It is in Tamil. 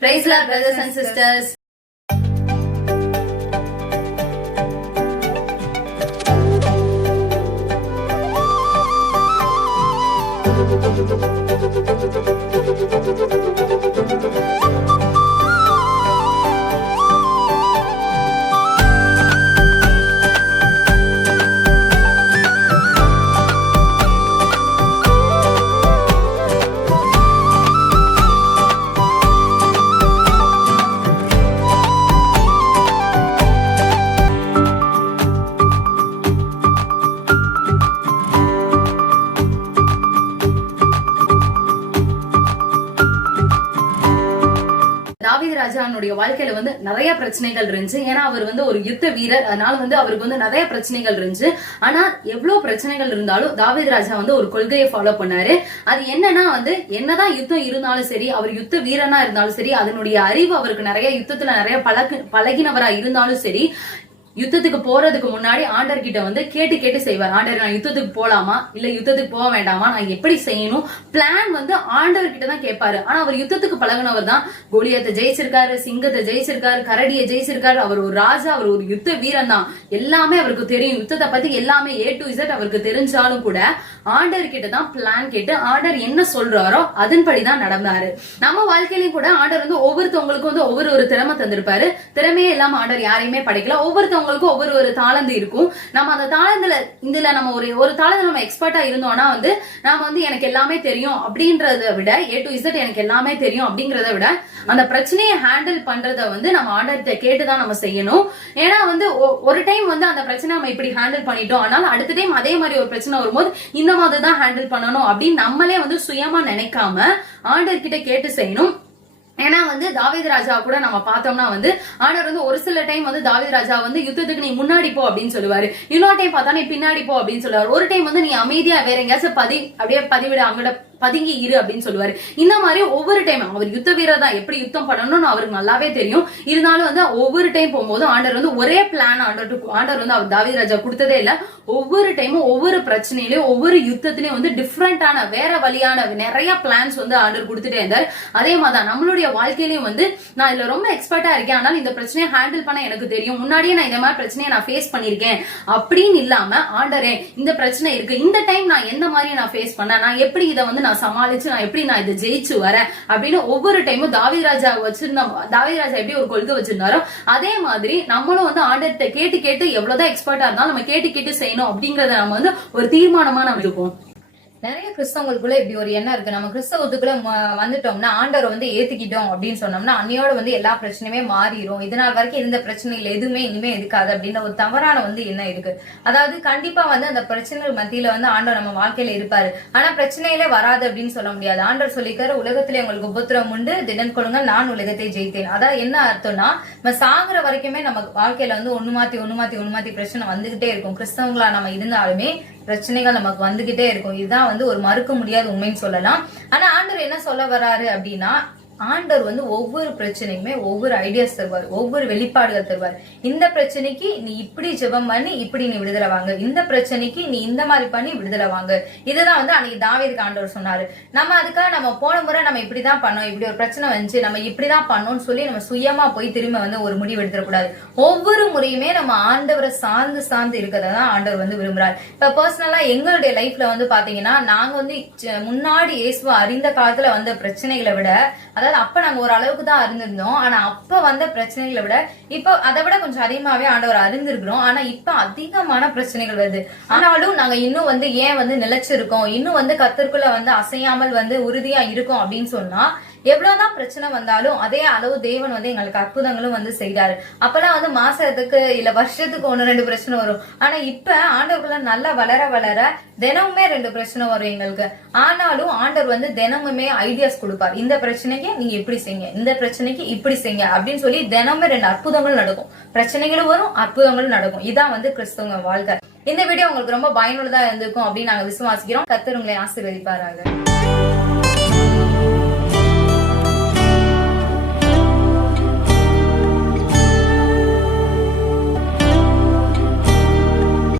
Praise Lord, brothers and sisters. தாவீது ராஜானுடைய வாழ்க்கையில வந்து நிறைய பிரச்சனைகள் இருந்துச்சு. ஏன்னா அவர் வந்து ஒரு யுத்த வீரர். அதனால வந்து அவருக்கு வந்து நிறைய பிரச்சனைகள் இருந்துச்சு. ஆனா எவ்வளவு பிரச்சனைகள் இருந்தாலும் தாவேத் ராஜா வந்து ஒரு கொள்கையை ஃபாலோ பண்ணாரு. அது என்னன்னா வந்து என்னதான் யுத்தம் இருந்தாலும் சரி அவர் யுத்த வீரனா இருந்தாலும் சரி அதனுடைய அறிவு அவருக்கு நிறைய யுத்தத்துல நிறைய பழகு பழகினவரா இருந்தாலும் சரி யுத்தத்துக்கு போறதுக்கு முன்னாடி ஆண்டர் கிட்ட வந்து கேட்டு கேட்டு செய்வார். ஆண்டர் நான் யுத்தத்துக்கு போலாமா? இல்ல யுத்தத்துக்கு போக வேண்டாமா? நான் எப்படி செய்யணும்? பிளான் வந்து ஆண்டவர் கிட்ட தான் கேட்பாரு. ஆனா அவர் யுத்தத்துக்கு பழகுனவர் தான் கோலியத்தை ஜெயிச்சிருக்காரு சிங்கத்தை ஜெயிச்சிருக்காரு கரடியை ஜெயிச்சிருக்காரு. அவர் ஒரு ராஜா அவர் ஒரு யுத்த வீரன் தான். எல்லாமே அவருக்கு தெரியும். யுத்தத்தை பத்தி எல்லாமே ஏ டு இசட் அவருக்கு தெரிஞ்சாலும் கூட ஆண்டர் கிட்ட தான் பிளான் கேட்டு ஆண்டர் என்ன சொல்றாரோ அதன்படி தான் நடந்தாரு. நம்ம வாழ்க்கையிலும் கூட ஆண்டர் வந்து ஒவ்வொருத்தவங்களுக்கும் வந்து ஒவ்வொரு ஒரு திறமை தந்திருப்பாரு. திறமையே இல்லாம ஆண்டர் யாரையுமே படைக்கல. ஒவ்வொருத்தவங்களுக்கும் ஒவ்வொரு ஒரு தாளந்து இருக்கும். நம்ம அந்த தாளந்துல இதுல நம்ம ஒரு ஒரு தாளந்து நம்ம எக்ஸ்பர்ட்டா இருந்தோம்னா வந்து நாம வந்து எனக்கு எல்லாமே தெரியும் அப்படின்றத விட ஏ டு இசட் எனக்கு எல்லாமே தெரியும் அப்படிங்கறத விட அந்த பிரச்சனையை ஹேண்டில் பண்றத வந்து நம்ம ஆர்டர்கிட்ட கேட்டுதான் நம்ம செய்யணும். ஏன்னா வந்து ஒ- ஒரு டைம் வந்து அந்த பிரச்சனை நம்ம இப்படி ஹேண்டில் பண்ணிட்டோம். ஆனால் அடுத்த டைம் அதே மாதிரி ஒரு பிரச்சனை வரும்போது இந்த மாதிரி தான் ஹேண்டில் பண்ணணும் அப்படின்னு நம்மளே வந்து சுயமா நினைக்காம ஆர்டர் கிட்ட கேட்டு செய்யணும். ஏன்னா வந்து தாவேத் ராஜா கூட நம்ம பார்த்தோம்னா வந்து ஆனர் வந்து ஒரு சில டைம் வந்து தாவேத் ராஜா வந்து யுத்தத்துக்கு நீ முன்னாடி போ அப்படின்னு சொல்லுவாரு. இன்னொரு டைம் பார்த்தா நீ பின்னாடி போ அப்படின்னு சொல்லுவாரு. ஒரு டைம் வந்து நீ அமைதியா வேற எங்கேயாச்சும் பதி அப்படியே பதிவிட அங்கட பதுங்கி இரு அப்படின்னு சொல்லுவாரு. இந்த மாதிரி ஒவ்வொரு டைம் அவர் யுத்த வீரர் தான் எப்படி யுத்தம் பண்ணணும்னு அவருக்கு நல்லாவே தெரியும். இருந்தாலும் வந்து ஒவ்வொரு டைம் போகும்போது ஆண்டர் வந்து ஒரே பிளான் ஆண்டர் ஆண்டர் வந்து அவர் தாவி ராஜா கொடுத்ததே இல்ல. ஒவ்வொரு டைமும் ஒவ்வொரு பிரச்சனையிலயும் ஒவ்வொரு யுத்தத்திலயும் வந்து டிஃப்ரெண்டான வேற வழியான நிறைய பிளான்ஸ் வந்து ஆண்டர் கொடுத்துட்டே இருந்தார். அதே மாதிரி தான் நம்மளுடைய வாழ்க்கையிலயும் வந்து நான் இதுல ரொம்ப எக்ஸ்பர்ட்டா இருக்கேன். ஆனால் இந்த பிரச்சனையை ஹேண்டில் பண்ண எனக்கு தெரியும். முன்னாடியே நான் இந்த மாதிரி பிரச்சனையை நான் ஃபேஸ் பண்ணிருக்கேன் அப்படின்னு இல்லாம ஆண்டரே இந்த பிரச்சனை இருக்கு. இந்த டைம் நான் எந்த மாதிரி நான் ஃபேஸ் பண்ணேன்? நான் எப்படி இதை வந்து நான் சமாளிச்சு நான் எப்படி நான் இதை ஜெயிச்சு வரேன் அப்படின்னு ஒவ்வொரு டைமும் தாவி ராஜா வச்சிருந்த தாவி ராஜா எப்படி ஒரு கொள்கை வச்சிருந்தாரோ அதே மாதிரி நம்மளும் வந்து ஆண்டர்கிட்ட கேட்டு கேட்டு எவ்வளவுதான் எக்ஸ்பர்ட்டா இருந்தாலும் நம்ம கேட்டு கேட்டு செய்யணும் அப்படிங்கறத நம்ம வந்து ஒரு தீர்மானமா நம்ம இருக்கும் நிறைய கிறிஸ்தவங்களுக்குள்ள இப்படி ஒரு எண்ணம் இருக்கு. நம்ம கிறிஸ்தவத்துக்குள்ள வந்துட்டோம்னா ஆண்டவரை வந்து ஏத்துக்கிட்டோம் அப்படின்னு சொன்னோம்னா அன்னையோட வந்து எல்லா பிரச்சனையுமே மாறிடும் இதனால் வரைக்கும் இருந்த பிரச்சனைகள் எதுவுமே இனிமே இருக்காது அப்படின்ற ஒரு தவறான வந்து எண்ணம் இருக்கு. அதாவது கண்டிப்பா வந்து அந்த பிரச்சனைகள் மத்தியில வந்து ஆண்டவர் நம்ம வாழ்க்கையில இருப்பாரு. ஆனா பிரச்சனையில வராது அப்படின்னு சொல்ல முடியாது. ஆண்டவர் சொல்லிக்காரு உலகத்திலே உங்களுக்கு உபத்திரம் உண்டு. திடன் கொடுங்க நான் உலகத்தை ஜெயித்தேன். அதான் என்ன அர்த்தம்னா நம்ம சாகுற வரைக்குமே நம்ம வாழ்க்கையில வந்து ஒண்ணு மாத்தி ஒண்ணு மாத்தி ஒண்ணு மாத்தி பிரச்சனை வந்துகிட்டே இருக்கும். கிறிஸ்தவங்களா நம்ம இருந்தாலுமே பிரச்சனைகள் நமக்கு வந்துகிட்டே இருக்கும். இதுதான் வந்து ஒரு மறுக்க முடியாத உண்மைன்னு சொல்லலாம். ஆனா ஆண்டவர் என்ன சொல்ல வராரு அப்படின்னா ஆண்டவர் வந்து ஒவ்வொரு பிரச்சனைக்குமே ஒவ்வொரு ஐடியாஸ் தருவார் ஒவ்வொரு வெளிப்பாடுகள் தருவார். இந்த பிரச்சனைக்கு நீ இப்படி ஜெபம் பண்ணி இப்படி நீ விடுதலை வாங்க. இந்த பிரச்சனைக்கு நீ இந்த மாதிரி பண்ணி விடுதலை வாங்க. இதுதான் வந்து அன்னைக்கு தாவீதுக்கு ஆண்டவர் சொன்னாரு. நம்ம அதுக்காக நம்ம போன முறை நம்ம இப்படிதான் பண்ணோம். இப்படி ஒரு பிரச்சனை வந்துச்சு. நம்ம இப்படிதான் பண்ணோம்னு சொல்லி நம்ம சுயமா போய் திரும்ப வந்து ஒரு முடிவு எடுத்துடக்கூடாது. ஒவ்வொரு முறையுமே நம்ம ஆண்டவரை சார்ந்து சார்ந்து இருக்கிறத தான் ஆண்டவர் வந்து விரும்புறாரு. இப்ப பர்சனலா எங்களுடைய லைஃப்ல வந்து பாத்தீங்கன்னா நாங்க வந்து முன்னாடி இயேசுவை அறிந்த காலத்துல வந்த பிரச்சனைகளை விட அதாவது அப்ப நாங்க ஒரு அளவுக்கு தான் அறிந்திருந்தோம். ஆனா அப்ப வந்த பிரச்சனைகளை விட இப்ப அதை விட கொஞ்சம் அதிகமாவே ஆண்டவர் அறிந்திருக்கிறோம். ஆனா இப்ப அதிகமான பிரச்சனைகள் வருது. ஆனாலும் நாங்க இன்னும் வந்து ஏன் வந்து நிலைச்சிருக்கோம்? இன்னும் வந்து கத்திற்குள்ள வந்து அசையாமல் வந்து உறுதியா இருக்கோம் அப்படின்னு சொன்னா எவ்வளவுதான் பிரச்சனை வந்தாலும் அதே அளவு தேவன் வந்து எங்களுக்கு அற்புதங்களும் வந்து செய்தாரு. அப்பெல்லாம் வந்து மாசத்துக்கு இல்ல வருஷத்துக்கு ஒண்ணு ரெண்டு பிரச்சனை வரும். ஆனா இப்ப ஆண்டவர்களை நல்லா வளர வளர தினமுமே ரெண்டு பிரச்சனை வரும் எங்களுக்கு. ஆனாலும் ஆண்டவர் வந்து தினமுமே ஐடியாஸ் கொடுப்பார். இந்த பிரச்சனைக்கு நீங்க இப்படி செய்யுங்க இந்த பிரச்சனைக்கு இப்படி செய்யுங்க அப்படின்னு சொல்லி தினமுமே ரெண்டு அற்புதங்கள் நடக்கும். பிரச்சனைகளும் வரும் அற்புதங்களும் நடக்கும். இதான் வந்து கிறிஸ்தவங்க வாழ்க்கை. இந்த வீடியோ உங்களுக்கு ரொம்ப பயனுள்ளதா இருந்திருக்கும் அப்படின்னு நாங்க விசுவாசிக்கிறோம். கத்தர் உங்களை ஆசீர்வதிப்பாராங்க